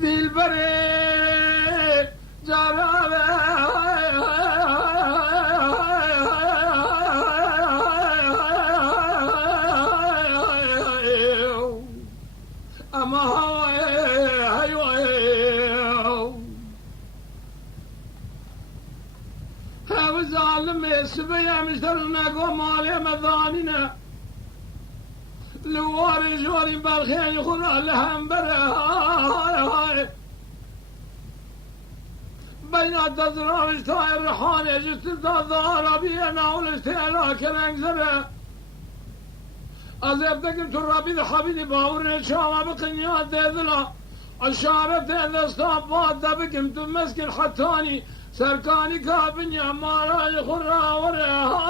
دلبر جراب اما هاو ظالم سبيا مشترنا قومالي مذاننا لواري جوري بالخين خلا لهم بره بين التزراوش تاي الرحانة جست الدار بينا والاستهلاك الانزبه أزيبتكم ترابي الحبيب باوري شاما بقنيات ديدنا الشارب ديدستا باد دبكم تمسك الحتاني سركاني كابنيا مارا يخرا ورا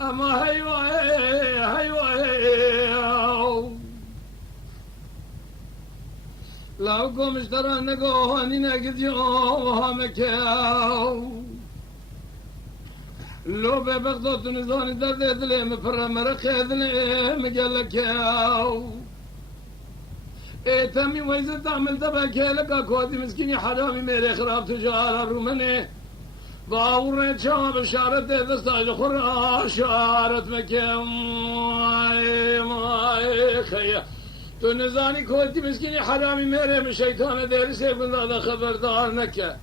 أما هيوا لو قوم اشترى نقوهاني نقد يوم كاو لو ببغضت نزاني درد ذلي مفر مرق ذلي مقال كاو تمي ويزد تعمل دبك لك كودي مسكيني حرامي ميري خراب تجارة رومني باوري شام شارت دستاج خرا شارت مكم ماي خيا تو نزاني كودي مسكيني حرامي ميري من شيطان دير سيكون هذا خبردار نكا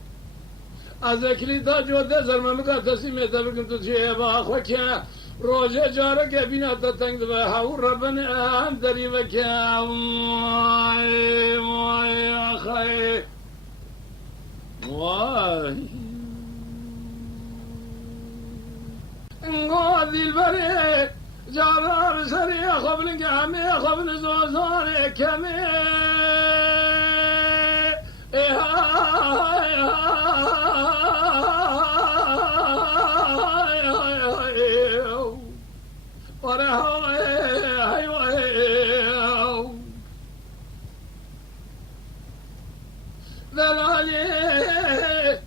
ازكلي تاج ودزر ممكا تسمي تبكم تجيبا خوكا روجه جارك بينا تتنگ بها وربنا اندري مكا ماي اخي واي انقاذي البريء جارار سريع خبل قامي خبل زوزاني كمي ذلالي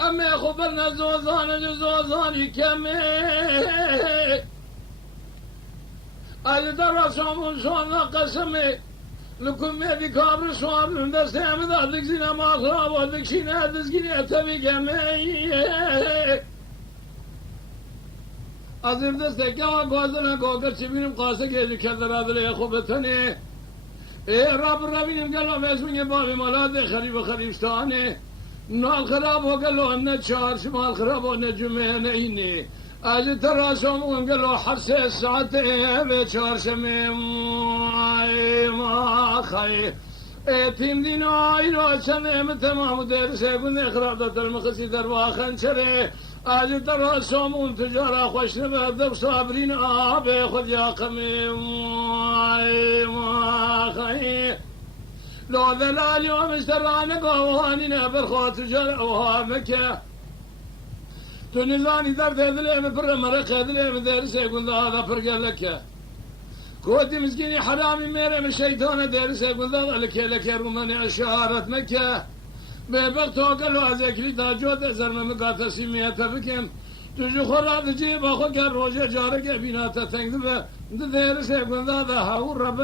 أمي خبرنا زوزاني كمي أجد رسوم شوانا قسمي لكم يدي كابر شوام من دستي أمد أدك زينا ما أخراب أدك شينا أدسكيني أتبي كمي أزر دستي كما قوزنا قوكر شبينم قاسك يجي كذر هذا خوبتني رب ربينم قالوا فاسمين بابي مالات خريبستاني نال خراب وقالوا أن تشار شمال خراب وأن جمعين إني أجل تراسهم وقالوا حرس الساعة بشار شميم ما خي تيم دينا إيرو شميم تمام درس يقول إخراجات المخسي درواخن شري أجل تراسهم وتجارة خوش نبدأ صابرين آب خذ يا قميم ما خي لو ذلال يوم اشترانا قواني نبر خوات جرعوها مكة تنزاني درد هذلي مفر مرق هذلي مدرس يقول هذا فرق لك كودي مسكيني حرامي ميري من الشيطان درس يقول هذا لك روماني أشارت مكة ببغتو قالوا أزاكلي تاجود أزر ممقاتا سميتا بكم تجو خراد جيب أخوك الروجة جارك بيناتا تنقذب درس يقول هذا هاو رب